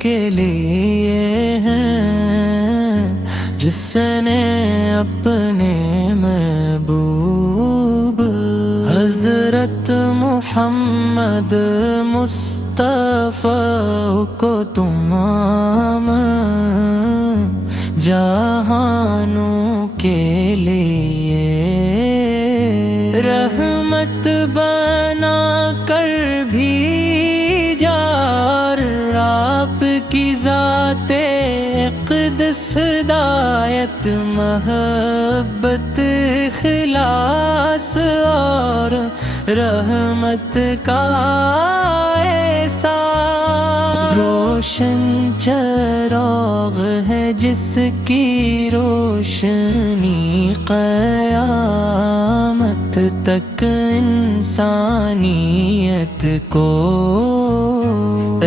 کے لیے ہیں جس نے اپنے محبوب حضرت محمد مصطفیٰ کو تمام جہانوں کے لیے رحمت بنا کر بھیجا، آپ کی ذات اقدس ہدایت محبت اخلاص اور رحمت کا ایسا روشن چراغ ہے جس کی روشنی قیامت تک انسانیت کو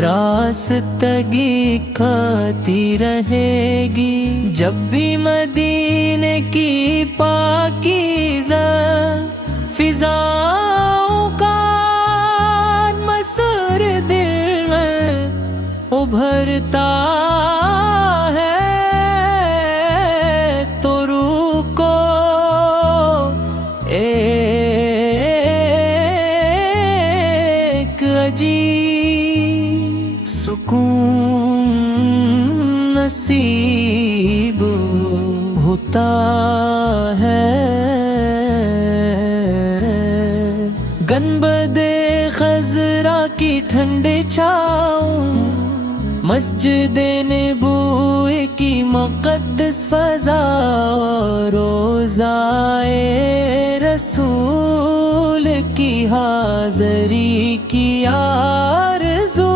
راستگی کھاتی رہے گی۔ جب بھی مدینے کی پاکیزہ فضاؤں کا مسر دل میں ابھرتا ہے تو روح کو ایک عجیب سکون نصیب ہوتا ہے۔ گنبد خضرا کی ٹھنڈی چھاؤں، مسجد نبوی کی مقدس فضا، روضائے رسول کی حاضری کی آرزو،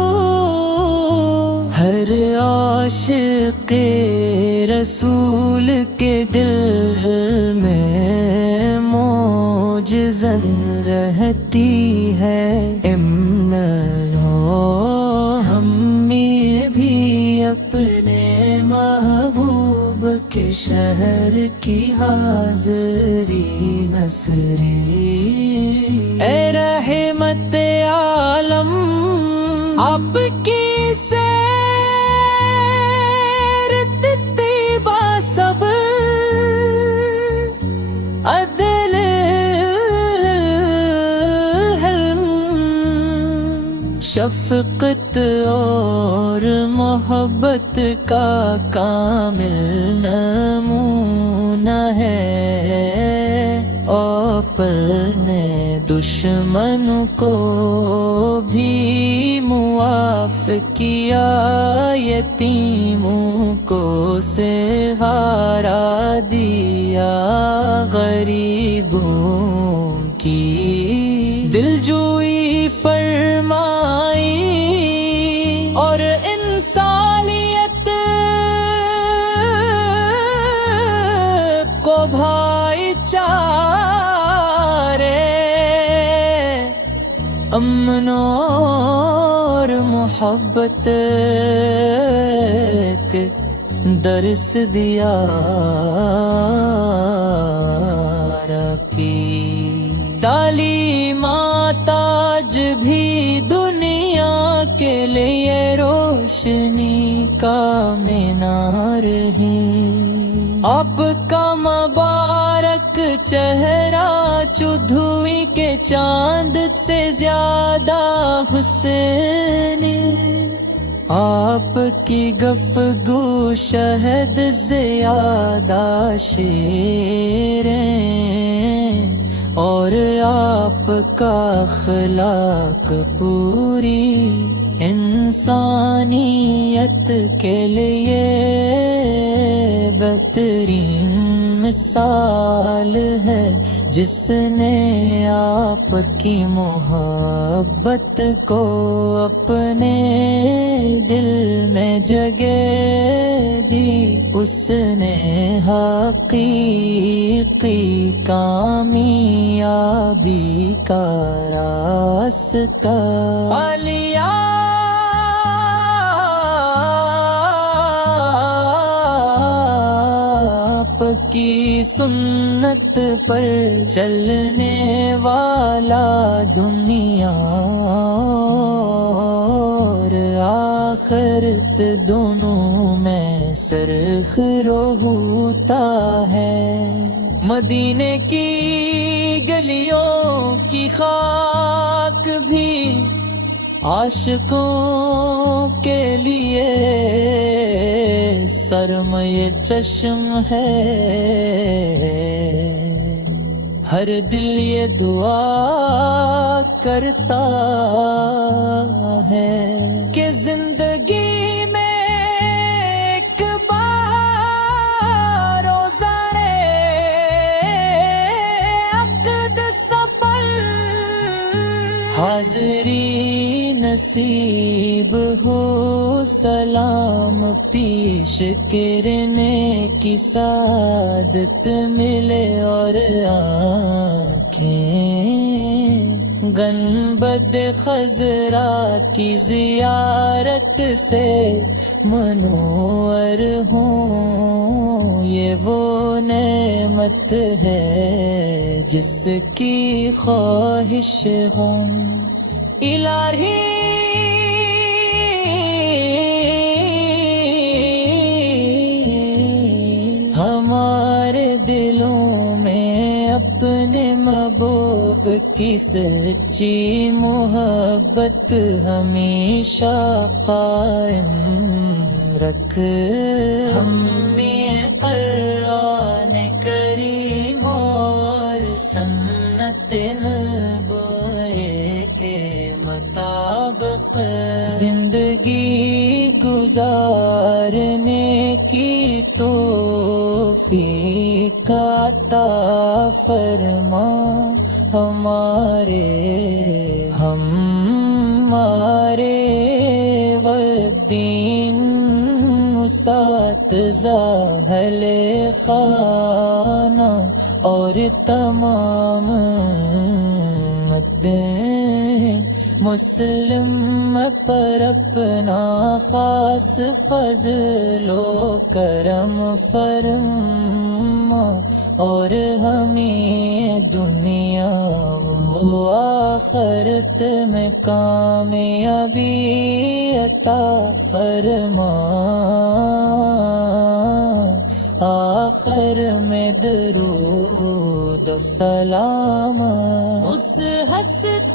ہر عاشق رسول کے دل میں موجزن رہتی ہے۔ ہم بھی اپنے محبوب کے شہر کی حاضری نصری، اے رحمت عالم آپ کی سیر اتباع صبر عدل شفقت اور محبت کا کامل نمونہ ہے۔ اپنے دشمنوں کو بھی معاف کیا، یتیموں کو سہارا دیا، غریبوں کی دلجوئی فرمائی اور انسانیت کو بھائی چارے، امن اور محبت کے درس دیا ربی۔ تعلیمات آج بھی دنیا کے لیے روشنی کا مینار ہیں۔ آپ کا مبارک چہرہ چودھویں کے چاند سے زیادہ حسینی، آپ کی گفتگو شہد زیادہ شیریں، اور آپ کا اخلاق پوری انسانیت کے لیے بہترین مثال ہے۔ جس نے آپ کی محبت کو اپنے دل میں جگہ دی، اس نے حقیقی کامیابی کا راستہ لیا۔ آپ کی سنت پر چلنے والا دنیا اور آخرت دونوں میں سرخرو ہوتا ہے۔ مدینے کی گلیوں کی خاک بھی عاشقوں کے لیے سرمۂ چشم ہے۔ ہر دل یہ دعا کرتا ہے کہ زندگی میں ایک بار روزانے عقد سفر حاضری نصیب ہو، سلام پیش کرنے کی سعادت ملے اور آنکھیں گنبد خضرا کی زیارت سے منور ہوں۔ یہ وہ نعمت ہے جس کی خواہش ہم الہی ہمارے دلوں میں اپنے محبوب کی سچی محبت ہمیشہ قائم رکھ۔ ہمیں قرآن کریم اور سنت نبوی کے مطابق زندگی گزارنے کی توفیق عطا فرما۔ ہمارے والدین اساتذہ اہل خانہ اور تمام مسلم پر اپنا خاص فضل و کرم فرما، اور ہمیں دنیا و آخرت میں کامیابی عطا فرما۔ آخر میں درود و سلام اس ہستی